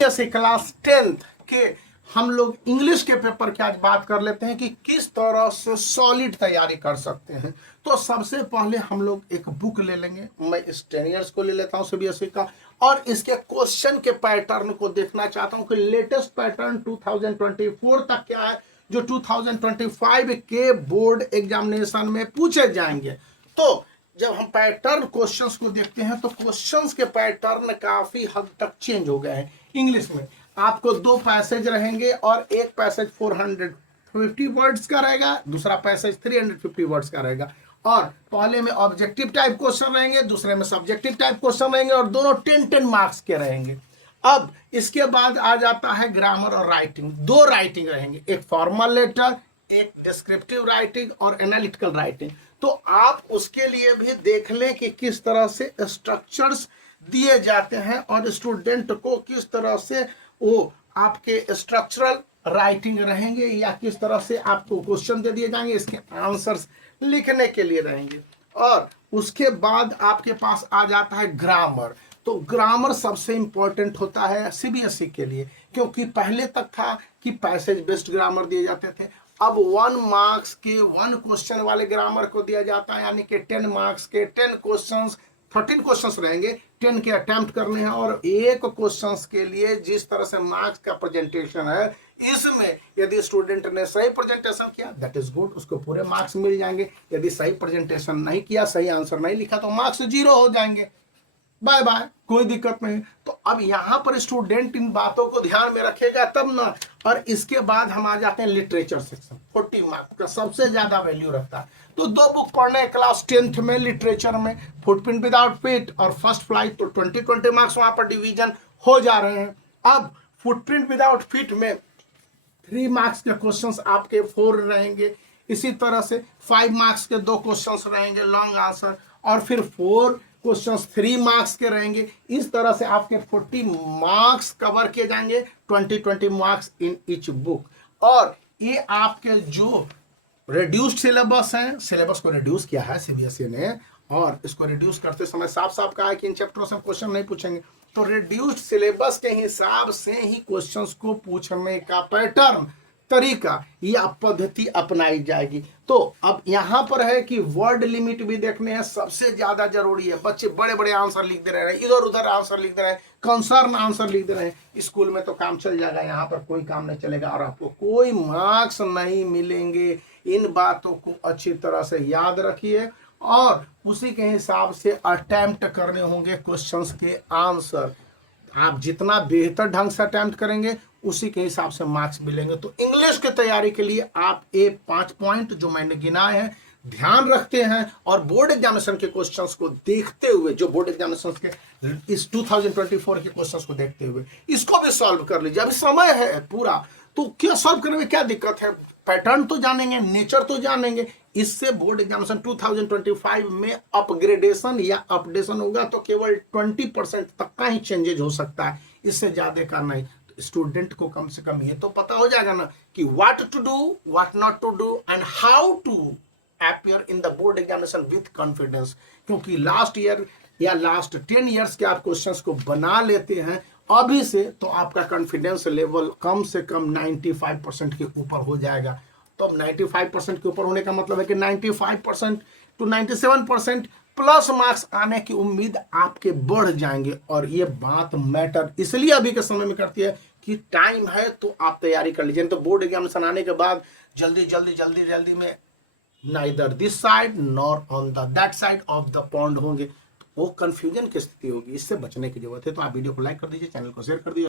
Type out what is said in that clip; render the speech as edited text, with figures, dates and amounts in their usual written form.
जैसे class 10th के हम लोग इंग्लिश के पेपर की आज बात कर लेते हैं कि किस तरह से सॉलिड तैयारी कर सकते हैं। तो सबसे पहले हम लोग एक बुक ले लेंगे, मैं इस 10 ईयर्स को ले लेता हूं सीबीएसई का, और इसके क्वेश्चन के पैटर्न को देखना चाहता हूं कि लेटेस्ट पैटर्न 2024 तक क्या है जो 2025 के बोर्ड एग्जामिनेशन में पूछे जाएंगे। तो जब हम पैटर्न क्वेश्चंस को देखते हैं तो क्वेश्चंस के पैटर्न काफी हद तक चेंज हो गए हैं। इंग्लिश में आपको 2 पैसेज रहेंगे और एक पैसेज 450 वर्ड्स का रहेगा, दूसरा पैसेज 350 वर्ड्स का रहेगा। और पहले में ऑब्जेक्टिव टाइप क्वेश्चन रहेंगे, दूसरे में सब्जेक्टिव टाइप क्वेश्चन रहेंगे और दोनों 10-10 मार्क्स के रहेंगे। अब इसके बाद आ जाता है ग्रामर और राइटिंग। 2 राइटिंग रहेंगे, एक फॉर्मल लेटर, एक डिस्क्रिप्टिव राइटिंग और एनालिटिकल राइटिंग। तो आप उसके लिए भी देख लें कि किस तरह से स्ट्रक्चर्स दिए जाते हैं और स्टूडेंट को किस तरह से वो आपके स्ट्रक्चरल राइटिंग रहेंगे या किस तरह से आपको क्वेश्चन दे दिए जाएंगे, इसके आंसर्स लिखने के लिए रहेंगे। और उसके बाद आपके पास आ जाता है ग्रामर। तो ग्रामर सबसे इंपॉर्टेंट होता है सीबीएसई के लिए, क्योंकि पहले तक था कि पैसेज बेस्ड ग्रामर दिए जाते थे, अब 1 मार्क्स के 1 क्वेश्चन वाले ग्रामर को दिया जाता है, यानी कि 10 मार्क्स के 10 क्वेश्चंस, 13 क्वेश्चंस रहेंगे, 10 के अटेम्प्ट करने हैं और एक क्वेश्चंस के लिए जिस तरह से मार्क्स का प्रेजेंटेशन है, इसमें यदि स्टूडेंट ने सही प्रेजेंटेशन किया दैट इज गुड, उसको पूरे मार्क्स मिल जाएंगे। यदि सही प्रेजेंटेशन नहीं किया, सही आंसर नहीं लिखा तो मार्क्स 0 हो जाएंगे, बाय बाय, कोई दिक्कत नहीं। तो अब यहां पर स्टूडेंट इन बातों को ध्यान में रखेगा तब ना। और इसके बाद हम आ जाते हैं लिटरेचर सेक्शन, 40 मार्क्स का सबसे ज्यादा वैल्यू रखता है। तो 2 बुक पढ़ने हैं क्लास 10th में लिटरेचर में, फुटप्रिंट विदाउट फीट और फर्स्ट फ्लाइट। तो 20 मार्क्स वहां पर डिवीजन हो जा रहे हैं। अब फुटप्रिंट विदाउट फीट में 3 मार्क्स के क्वेश्चंस आपके 4 रहेंगे, इसी तरह से 5 मार्क्स के 2 क्वेश्चंस रहेंगे लॉन्ग आंसर, और फिर 4 क्वेश्चंस 3 मार्क्स के रहेंगे। इस तरह से आपके 40 मार्क्स कवर किए जाएंगे, 20 मार्क्स इन ईच बुक। और ये आपके जो रिड्यूस्ड सिलेबस है, सिलेबस को रिड्यूस किया है सीबीएसई ने, और इसको रिड्यूस करते समय साफ साफ कहा है कि इन चैप्टरों से क्वेश्चन नहीं पूछेंगे। तो रिड्यूस्ड सिलेबस के हिसाब से ही क्वेश्चंस को पूछने का पैटर्न, तरीका या पद्धति अपनाई जाएगी। तो अब यहां पर है कि वर्ड लिमिट भी देखने हैं, सबसे ज्यादा जरूरी है। बच्चे बड़े बड़े आंसर लिख दे रहे हैं, इधर उधर आंसर लिख दे रहे हैं, कंसर्न आंसर लिख दे रहे हैं। स्कूल में तो काम चल जाएगा, यहाँ पर कोई काम नहीं चलेगा और आपको कोई मार्क्स नहीं मिलेंगे। इन बातों को अच्छी तरह से याद रखिए और उसी के हिसाब से अटेम्प्ट करने होंगे क्वेश्चंस के आंसर। आप जितना बेहतर ढंग से अटेम्प्ट करेंगे उसी के हिसाब से मार्क्स मिलेंगे। तो इंग्लिश की तैयारी के लिए आप ये 5 पॉइंट जो मैंने गिनाए हैं ध्यान रखते हैं और बोर्ड एग्जामिनेशन के क्वेश्चंस को देखते हुए, जो बोर्ड एग्जामिनेशन के इस 2024 के क्वेश्चंस को देखते हुए इसको भी सॉल्व कर लीजिए। अभी समय है पूरा, तो क्या सॉल्व करने में क्या दिक्कत है? पैटर्न तो जानेंगे, नेचर तो जानेंगे। इससे बोर्ड एग्जामिनेशन 2025 में अपग्रेडेशन या अपडेशन होगा तो केवल 20% तक का ही चेंजेज हो सकता है, इससे ज्यादा का नहीं। स्टूडेंट को कम से कम ये तो पता हो जाएगा ना कि what to do, what not to do and how to appear in the board examination with confidence. क्योंकि लास्ट ईयर या लास्ट 10 ईयर्स के आप क्वेश्चंस को बना लेते हैं अभी से, तो आपका कॉन्फिडेंस लेवल कम से कम 95% के ऊपर हो जाएगा। तो अब 95% के ऊपर होने का मतलब है कि 95% to 97% प्लस मार्क्स आने की उम्मीद आपके बढ़ जाएंगे। और ये बात मैटर इसलिए अभी के समय में करती है कि टाइम है तो आप तैयारी कर लीजिए। तो बोर्ड एग्जामिनेशन आने के बाद जल्दी में neither this side nor on the that side of the pond होंगे, तो वो कंफ्यूजन की स्थिति होगी। इससे बचने की जरूरत है। तो आप वीडियो को लाइक कर दीजिए, चैनल को शेयर कर दीजिए।